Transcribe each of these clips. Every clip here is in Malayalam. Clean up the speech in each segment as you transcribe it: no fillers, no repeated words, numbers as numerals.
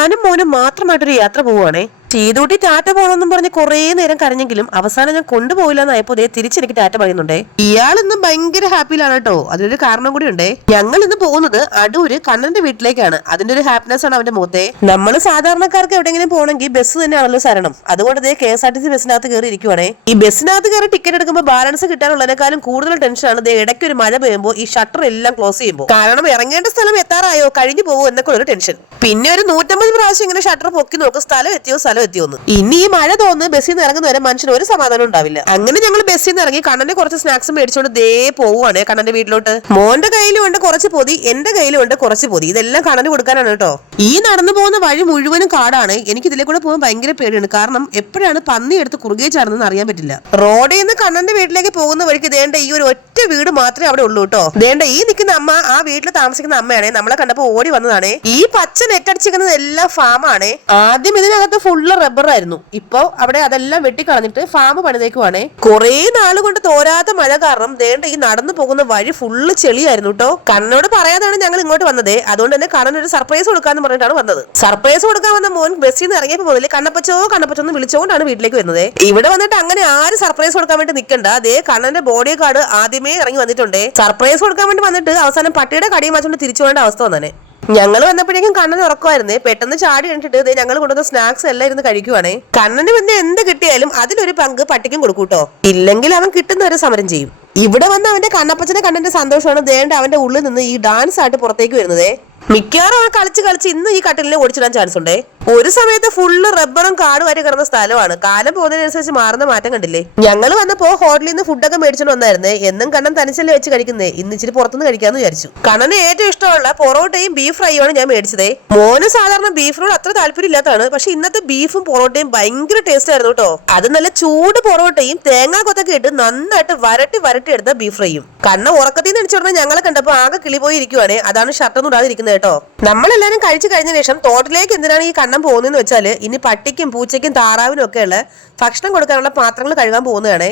ഞാനും മോനും മാത്രമായിട്ടൊരു യാത്ര പോവുകയാണേ. ചെയ്തൂട്ടി ടാറ്റ പോകണമെന്നും പറഞ്ഞ് കുറെ നേരം കരഞ്ഞെങ്കിലും അവസാനം ഞാൻ കൊണ്ടുപോയില്ല എന്നായപ്പോ തിരിച്ചെനിക്ക് ടാറ്റ പറയുന്നുണ്ടേ. ഇയാൾ ഇന്ന് ഭയങ്കര ഹാപ്പിയിലാണ് കേട്ടോ. അതിനൊരു കാരണം കൂടി ഉണ്ടേ. ഞങ്ങൾ ഇന്ന് പോകുന്നത് അടൂര് കണ്ണന്റെ വീട്ടിലേക്കാണ്. അതിന്റെ ഒരു ഹാപ്പിനെസ് ആണ് അവന്റെ മുഖത്തെ. നമ്മൾ സാധാരണക്കാർക്ക് എവിടെയെങ്കിലും പോകണമെങ്കിൽ ബസ് തന്നെയാണല്ലോ ശരണം. അതുകൊണ്ട് KSRTC ബസ്സിനകത്ത് കയറി ഇരിക്കുവാണേ. ഈ ബസ്സിനകത്ത് കയറി ടിക്കറ്റ് എടുക്കുമ്പോൾ ബാലൻസ് കിട്ടാനുള്ളതിനേക്കാളും കൂടുതൽ ടെൻഷനാണ് ഇടയ്ക്ക് ഒരു മഴ പെയ്യുമ്പോൾ ഈ ഷട്ടർ എല്ലാം ക്ലോസ് ചെയ്യുമ്പോൾ. കാരണം ഇറങ്ങേണ്ട സ്ഥലം എത്താറായോ, കഴിഞ്ഞു പോകുമോ എന്നൊക്കെ ഒരു ടെൻഷൻ. പിന്നെ ഒരു 150 പ്രാവശ്യം ഇങ്ങനെ ഷട്ടർ പൊക്കി നോക്കും, സ്ഥലം എത്തിയോന്ന്. ഇനി ഈ മഴ തോന്നുന്നു ബസ്സിൽ നിന്ന് ഇറങ്ങുന്നവരെ മനുഷ്യന് ഒരു സമാധാനം ഉണ്ടാവില്ല. അങ്ങനെ ഞങ്ങൾ ബസ്സിൽ നിന്ന് ഇറങ്ങി കണ്ണന്റെ കുറച്ച് സ്നാക്സ് മേടിച്ചോണ്ട് പോവുകയാണ് കണ്ണന്റെ വീട്ടിലോട്ട്. മോന്റെ കയ്യിലും ഉണ്ട് കുറച്ച് പൊതി, എന്റെ കയ്യിലും ഉണ്ട് കുറച്ച് പൊതി. ഇതെല്ലാം കണ്ണന് കൊടുക്കാനാണ് കേട്ടോ. ഈ നടന്നു പോകുന്ന വഴി മുഴുവനും കാടാണ്. എനിക്ക് ഇതിലെ കൂടെ പോകാൻ ഭയങ്കര പേടിയാണ്. കാരണം എപ്പോഴാണ് പന്നി എടുത്ത് കുറുകെ ചാടുന്നതെന്ന് അറിയാൻ പറ്റില്ല. റോഡിൽ നിന്ന് കണ്ണന്റെ വീട്ടിലേക്ക് പോകുന്ന വഴിക്ക് ദേണ്ട ഈ ഒരു ഒറ്റ വീട് മാത്രമേ അവിടെ ഉള്ളൂ കേട്ടോ. ദേണ്ട ഈ നിൽക്കുന്ന അമ്മ ആ വീട്ടിൽ താമസിക്കുന്ന അമ്മയാണ്. നമ്മളെ കണ്ടപ്പോ ഓടി വന്നതാണ്. ഈ പച്ച നെറ്റടിച്ചിരിക്കുന്നത് എല്ലാം ഫാമാണ്. ആദ്യം ഇതിനകത്ത് ഫുള്ള് റബ്ബറായിരുന്നു. ഇപ്പൊ അവിടെ അതെല്ലാം വെട്ടിക്കളഞ്ഞിട്ട് ഫാം പണിതേക്കുവാണേ. കുറെ നാളുകൊണ്ട് തോരാത്ത മഴ കാരണം ദേണ്ട ഈ നടന്നു പോകുന്ന വഴി ഫുള്ള് ചെളിയായിരുന്നു കേട്ടോ. കണ്ണനോട് പറയാതാണ് ഞങ്ങൾ ഇങ്ങോട്ട് വന്നത്. അതുകൊണ്ട് തന്നെ കണ്ണനൊരു സർപ്രൈസ് കൊടുക്കാന്ന് പറഞ്ഞിട്ടാണ് വന്നത്. സർപ്രൈസ് കൊടുക്കാൻ വന്ന മോൻ ബസ്സിൽ നിന്ന് ഇറങ്ങിയപ്പോ മുതൽ കണ്ണപ്പച്ചോ എന്ന് വിളിച്ചുകൊണ്ടാണ് വീട്ടിലേക്ക് വരുന്നത്. ഇവിടെ വന്നിട്ട് അങ്ങനെ ആരും സർപ്രൈസ് കൊടുക്കാൻ വേണ്ടി നിൽക്കണ്ട. കണ്ണന്റെ ബോഡി ഗാർഡ് ആദ്യമേ ഇറങ്ങി വന്നിട്ടുണ്ട്. സർപ്രൈസ് കൊടുക്കാൻ വേണ്ടി വന്നിട്ട് അവസാനം പട്ടിയുടെ കടിയും മാച്ചോണ്ട് തിരിച്ചു പോകേണ്ട അവസ്ഥ വന്നെ. ഞങ്ങൾ വന്നപ്പോഴേക്കും കണ്ണൻ ഉറക്കമായിരുന്നേ. പെട്ടെന്ന് ചാടി എണിച്ചിട്ട് ഞങ്ങൾ കൊണ്ടുവന്ന സ്നാക്സ് എല്ലാം ഇരുന്ന് കഴിക്കുവാണേ. കണ്ണന് പിന്നെ എന്ത് കിട്ടിയാലും അതിലൊരു പങ്ക് പട്ടിക്കും കൊടുക്കൂട്ടോ. ഇല്ലെങ്കിൽ അവൻ കിട്ടുന്നവരെ സമരം ചെയ്യും. ഇവിടെ വന്ന് അവന്റെ കണ്ണപ്പച്ചനെ കണ്ണന്റെ സന്തോഷമാണ് ദേണ്ട അവന്റെ ഉള്ളിൽ നിന്ന് ഈ ഡാൻസ് ആയിട്ട് പുറത്തേക്ക് വരുന്നതേ. മിക്കവാറും അവൻ കളിച്ച് ഇന്ന് ഈ കട്ടിലിനെ ഓടിച്ചിടാൻ ചാൻസ് ഉണ്ടേ. ഒരു സമയത്ത് ഫുള്ള് റബ്ബറും കാടുമായിട്ട് കിടന്ന സ്ഥലമാണ്. കാലം പോകുന്നതിനനുസരിച്ച് മാറുന്ന മാറ്റം കണ്ടില്ലേ. ഞങ്ങൾ വന്നപ്പോ ഹോട്ടലിൽ നിന്ന് ഫുഡൊക്കെ മേടിച്ചോണ്ട് വന്നായിരുന്നേ. എന്നും കണ്ണൻ തനിച്ചല്ലേ വെച്ച് കഴിക്കുന്നേ. ഇന്ന് ഇച്ചിരി പുറത്തുനിന്ന് കഴിക്കാന്ന് വിചാരിച്ചു. കണ്ണന് ഏറ്റവും ഇഷ്ടമുള്ള പൊറോട്ടയും ബീഫ് ഫ്രൈയുമാണ് ഞാൻ മേടിച്ചതേ. മോന് സാധാരണ ബീഫിനോട് അത്ര താല്പര്യം ഇല്ലാത്തതാണ്. പക്ഷെ ഇന്നത്തെ ബീഫും പൊറോട്ടയും ഭയങ്കര ടേസ്റ്റ് ആയിരുന്നു കേട്ടോ. അത് നല്ല ചൂട് പൊറോട്ടയും തേങ്ങാ കൊത്തൊക്കെ ഇട്ട് നന്നായിട്ട് വരട്ടി എടുത്ത ബീഫ് ഫ്രൈയും. കണ്ണ ഉറക്കത്തിൽ നിന്ന് അടിച്ചോടനെ ഞങ്ങളെ കണ്ടപ്പോ ആകെ കിളി പോയി ഇരിക്കുവാണേ. അതാണ് ഷർട്ടൊന്നും ഇടാതിരിക്കുന്നത് കേട്ടോ. നമ്മളെല്ലാരും കഴിച്ചു കഴിഞ്ഞ ശേഷം തോട്ടിലേക്ക് എന്തിനാണ് ഈ കണ്ണൻ പോകുന്നതെന്ന് വെച്ചാല് ഇനി പട്ടിക്കും പൂച്ചയ്ക്കും താറാവിനും ഒക്കെ ഉള്ള ഭക്ഷണം കൊടുക്കാനുള്ള പാത്രങ്ങൾ കഴുകാൻ പോകുന്നതാണേ.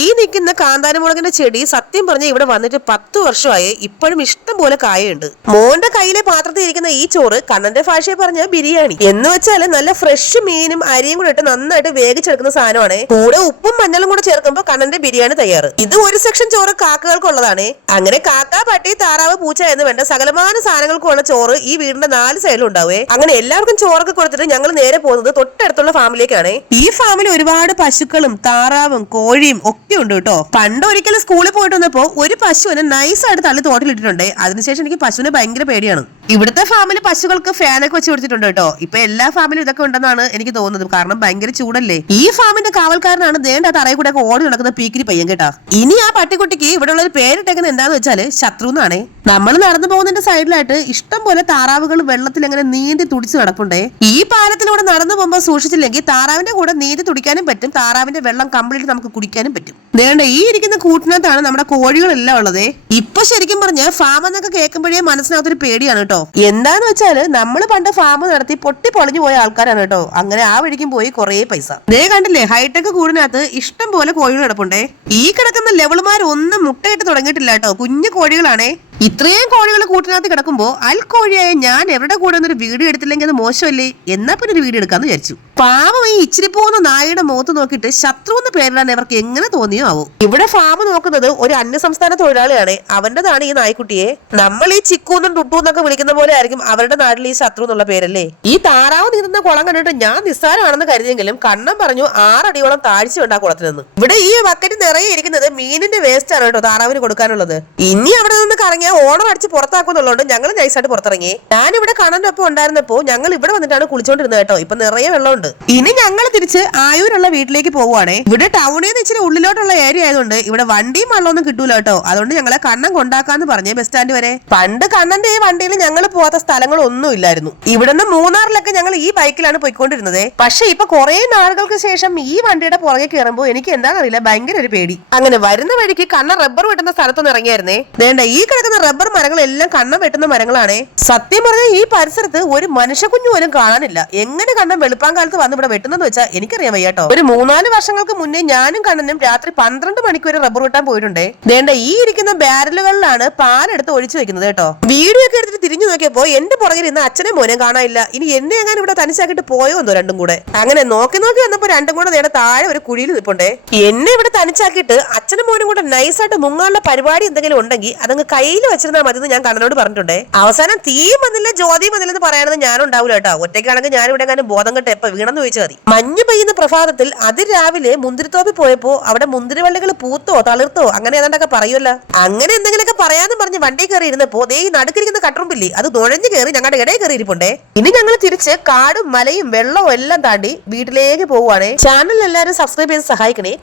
ഈ നിൽക്കുന്ന കാന്താരമുളകിന്റെ ചെടി സത്യം പറഞ്ഞ ഇവിടെ വന്നിട്ട് 10 വർഷമായി. ഇപ്പോഴും ഇഷ്ടം പോലെ കായുണ്ട്. മോന്റെ കയ്യിലെ പാത്രത്തിൽ ഇരിക്കുന്ന ഈ ചോറ് കണ്ണന്റെ ഭാഷയെ പറഞ്ഞ ബിരിയാണി എന്ന് വെച്ചാല് നല്ല ഫ്രഷ് മീനും അരിയും കൂടെ ഇട്ട് നന്നായിട്ട് വേവിച്ചെടുക്കുന്ന സാധനമാണ്. കൂടെ ഉപ്പും മഞ്ഞളും കൂടെ ചേർക്കുമ്പോൾ കണ്ണന്റെ ബിരിയാണി തയ്യാറ്. ഇത് ഒരു സെക്ഷൻ ചോറ് കാക്കകൾക്കുള്ളതാണ്. അങ്ങനെ കാക്ക, പട്ടി, താറാവ്, പൂച്ച എന്ന് വേണ്ട സകലമാന സാധനങ്ങൾക്കുള്ള ചോറ് ഈ വീടിന്റെ 4 സൈഡിലും ഉണ്ടാവേ. അങ്ങനെ എല്ലാവർക്കും ചോറൊക്കെ കൊടുത്തിട്ട് ഞങ്ങൾ നേരെ പോകുന്നത് തൊട്ടടുത്തുള്ള ഫാമിലേക്കാണ്. ഈ ഫാമിൽ ഒരുപാട് പശുക്കളും താറാവും കോഴിയും ഒക്കെ ഉണ്ട് കേട്ടോ. പണ്ട് ഒരിക്കലും സ്കൂളിൽ പോയിട്ട് വന്നപ്പോ ഒരു പശുവിനെ നൈസായിട്ട് തള്ളി തോട്ടിലിട്ടിട്ടുണ്ട്. അതിനുശേഷം എനിക്ക് പശുവിനെ ഭയങ്കര പേടിയാണ്. ഇവിടുത്തെ ഫാമിൽ പശുക്കൾക്ക് ഫാനൊക്കെ വെച്ച് കൊടുത്തിട്ടുണ്ട് കേട്ടോ. ഇപ്പൊ എല്ലാ ഫാമിലും ഇതൊക്കെ ഉണ്ടെന്നാണ് എനിക്ക് തോന്നുന്നത്. കാരണം ഭയങ്കര ചൂടല്ലേ. ഈ ഫാമിന്റെ കാവൽക്കാരനാണ് ദേണ്ട തറയിൽ കൂടെ ഓടി നടക്കുന്ന പീക്കിരി പയ്യൻ കേട്ടാ. ഇനി ആ പട്ടിക്കുട്ടിക്ക് ഇവിടെ ഉള്ള ഒരു പേരിട്ടേക്കുന്നത് എന്താന്ന് വെച്ചാല് ശത്രു എന്നാണ്. നമ്മൾ നടന്നു പോകുന്നതിന്റെ സൈഡിലായിട്ട് ഇഷ്ടം പോലെ താറാവുകൾ വെള്ളത്തിൽ അങ്ങനെ നീന്തി തുടിച്ച് നടപ്പുണ്ടേ. ഈ പാലത്തിലൂടെ നടന്നു പോകുമ്പോൾ സൂക്ഷിച്ചില്ലെങ്കിൽ താറാവിന്റെ കൂടെ നീന്തി തുടിക്കാനും പറ്റും. താറാവിന്റെ വെള്ളം കംപ്ലീറ്റ് നമുക്ക് കുടിക്കാനും പറ്റും. ദേണ്ട ഈ ഇരിക്കുന്ന കൂട്ടിനകത്താണ് നമ്മുടെ കോഴികളെല്ലാം ഉള്ളത്. ഇപ്പൊ ശരിക്കും പറഞ്ഞ ഫാം എന്നൊക്കെ കേൾക്കുമ്പോഴേ മനസ്സിനകത്തൊരു പേടിയാണ് കേട്ടോ. എന്താന്ന് വെച്ചാല് നമ്മൾ പണ്ട് ഫാം നടത്തി പൊട്ടി പൊളിഞ്ഞു പോയ ആൾക്കാരാണ് കേട്ടോ. അങ്ങനെ ആ വഴിക്കും പോയി കുറെ പൈസ. കണ്ടില്ലേ ഹൈടെക് കൂടിനകത്ത് ഇഷ്ടം പോലെ കോഴികൾ കിടപ്പുണ്ടേ. ഈ കിടക്കുന്ന ലെവൽമാരൊന്നും മുട്ടയിട്ട് തുടങ്ങിയിട്ടില്ല കേട്ടോ. കുഞ്ഞു കോഴികളാണേ. ഇത്രയും കോഴികൾ കൂട്ടിനകത്ത് കിടക്കുമ്പോ അൽക്കോഴിയായ ഞാൻ എവിടെ കൂടെ ഒരു വീഡിയോ എടുത്തില്ലെങ്കിൽ അത് മോശമല്ലേ. എന്നാ പിന്നെ ഒരു വീഡിയോ എടുക്കാന്ന് വിചാരിച്ചു. പാവം ഈ ഇച്ചിരി പോകുന്ന നായയുടെ മുഖത്ത് നോക്കിയിട്ട് ശത്രു എന്ന് പേരിടാൻ അവർക്ക് എങ്ങനെ തോന്നിയോ ആവോ. ഇവിടെ ഫാം നോക്കുന്നത് ഒരു അന്യസംസ്ഥാന തൊഴിലാളിയാണ്. അവന്റേതാണ് ഈ നായ്ക്കുട്ടിയെ. നമ്മൾ ഈ ചിക്കൂന്നും ടുട്ടൂന്നൊക്കെ വിളിക്കുന്ന പോലെ ആയിരിക്കും അവരുടെ നാട്ടിൽ ഈ ശത്രു എന്നുള്ള പേരല്ലേ. ഈ താറാവ് നീന്തുന്ന കുളം കണ്ടിട്ട് ഞാൻ നിസ്സാരമാണെന്ന് കരുതിയെങ്കിലും കണ്ണൻ പറഞ്ഞു 6 അടിയോളം താഴ്ചയുണ്ട് ആ കുളത്തിൽ നിന്ന്. ഇവിടെ ഈ ബക്കറ്റ് നിറയെ ഇരിക്കുന്നത് മീനിന്റെ വേസ്റ്റ് ആണ് കേട്ടോ താറാവിന് കൊടുക്കാനുള്ളത്. ഇനി അവിടെ നിന്ന് കറങ്ങിയ ഓണർ അടിച്ച് പുറത്താക്കുന്നുള്ളതുകൊണ്ട് ഞങ്ങൾ നൈസായിട്ട് പുറത്തിറങ്ങി. ഞാനിവിടെ കണ്ണന്റെ ഒപ്പം ഉണ്ടായിരുന്നപ്പോ ഞങ്ങൾ ഇവിടെ വന്നിട്ടാണ് കുളിച്ചോണ്ടിരുന്നത് കേട്ടോ. ഇപ്പൊ നിറയെ വെള്ളമുണ്ട്. ഇനി ഞങ്ങൾ തിരിച്ച് ആയൂരുള്ള വീട്ടിലേക്ക് പോവുകയാണേ. ഇവിടെ ടൗണിൽ നിന്ന് ഇച്ചിരി ഉള്ളിലോട്ടുള്ള ഏരിയ ആയതുകൊണ്ട് ഇവിടെ വണ്ടിയും വെള്ളമൊന്നും കിട്ടൂല കേട്ടോ. അതുകൊണ്ട് ഞങ്ങളെ കണ്ണൻ കൊണ്ടാക്കാന്ന് പറഞ്ഞേ ബസ് സ്റ്റാൻഡ് വരെ. പണ്ട് കണ്ണന്റെ ഈ വണ്ടിയിൽ ഞങ്ങൾ പോകാത്ത സ്ഥലങ്ങളൊന്നും ഇല്ലായിരുന്നു. ഇവിടുന്ന് മൂന്നാറിലൊക്കെ ഞങ്ങൾ ഈ ബൈക്കിലാണ് പോയിക്കൊണ്ടിരുന്നത്. പക്ഷെ ഇപ്പൊ കുറെ നാളുകൾക്ക് ശേഷം ഈ വണ്ടിയുടെ പുറകെ കയറുമ്പോ എനിക്ക് എന്താണെന്നറിയില്ല ഭയങ്കര ഒരു പേടി. അങ്ങനെ വരുന്ന വഴിക്ക് കണ്ണൻ റബ്ബർ വെട്ടുന്ന സ്ഥലത്തൊന്നും ഇറങ്ങിയായിരുന്നേ. വേണ്ട ഈ കിടക്കുന്ന റബ്ബർ മരങ്ങളെല്ലാം കണ്ണം വെട്ടുന്ന മരങ്ങളാണേ. സത്യം പറഞ്ഞാൽ ഈ പരിസരത്ത് ഒരു മനുഷ്യ കുഞ്ഞു പോലും കാണാനില്ല. എങ്ങനെ കണ്ണം വെളുപ്പാങ്കാലത്ത് വന്ന് ഇവിടെ വെട്ടുന്നെന്ന് വെച്ചാൽ എനിക്കറിയാൻ വയ്യാട്ടോ. ഒരു 3-4 വർഷങ്ങൾക്ക് മുന്നേ ഞാനും കണ്ണനും രാത്രി 12 മണിക്ക് വരെ റബ്ബർ വെട്ടാൻ പോയിട്ടുണ്ടേ. ദേണ്ട ഈ ഇരിക്കുന്ന ബാരലുകളിലാണ് പാലെടുത്ത് ഒഴിച്ചു വെക്കുന്നത് കേട്ടോ. വീഡിയോ ഒക്കെ എടുത്തിട്ട് തിരിഞ്ഞു നോക്കിയപ്പോ എന്റെ പുറകിൽ ഇന്ന് അച്ഛനെ മോനെ കാണാനില്ല. ഇനി എന്നെ എങ്ങനെ ഇവിടെ തനിച്ചാക്കിട്ട് പോയോ എന്തോ രണ്ടും കൂടെ. അങ്ങനെ നോക്കി വന്നപ്പോ രണ്ടും കൂടെ നേരെ താഴെ ഒരു കുഴിയിൽ നിൽപ്പുണ്ടേ. എന്നെ ഇവിടെ തനിച്ചാക്കിയിട്ട് അച്ഛനും മോനും കൂടെ നൈസായിട്ട് മുങ്ങാനുള്ള പരിപാടി എന്തെങ്കിലും ഉണ്ടെങ്കിൽ അതങ്ങ് കയ്യിൽ വെച്ചിരുന്നാൽ മതി എന്ന് ഞാൻ കണ്ണനോട് പറഞ്ഞിട്ടുണ്ടേ. അവസാനം തീയും വന്നില്ല ജ്യോതിയും വന്നില്ലെന്ന് പറയാനൊന്നും ഞാനും ഉണ്ടാവില്ല കേട്ടോ. ഒറ്റയ്ക്കാണെങ്കിൽ ഞാനിവിടെ എങ്ങനെ ബോധം കെട്ട് എപ്പോ വീണെന്ന് ചോദിച്ചാൽ മതി. മഞ്ഞ് പെയ്യുന്ന പ്രഭാതത്തിൽ അതിരാവിലെ മുന്തിരിത്തോപ്പി പോയപ്പോ അവിടെ മുന്തിരിവള്ളികൾ പൂത്തോ തളിർത്തോ അങ്ങനെ ഏതാണ്ടൊക്കെ പറയുമല്ലോ. അങ്ങനെ എന്തെങ്കിലുമൊക്കെ പറയാന്ന് പറഞ്ഞ് വണ്ടി കയറി ഇരുന്നപ്പോ ദേ ഈ നടുക്കിരിക്കുന്ന കട്ടറുമ്പില്ലേ അത് നുഴഞ്ഞു കയറി ഞങ്ങളുടെ ഇടയിൽ കയറി ഇരിപ്പുണ്ടേ. ഇനി ഞങ്ങൾ തിരിച്ച് കാടും മലയും വെള്ളവും എല്ലാം താണ്ടി വീട്ടിലേക്ക് പോവുകയാണേ. ചാനൽ എല്ലാവരും സബ്സ്ക്രൈബ് ചെയ്ത് സഹായിക്കണേ.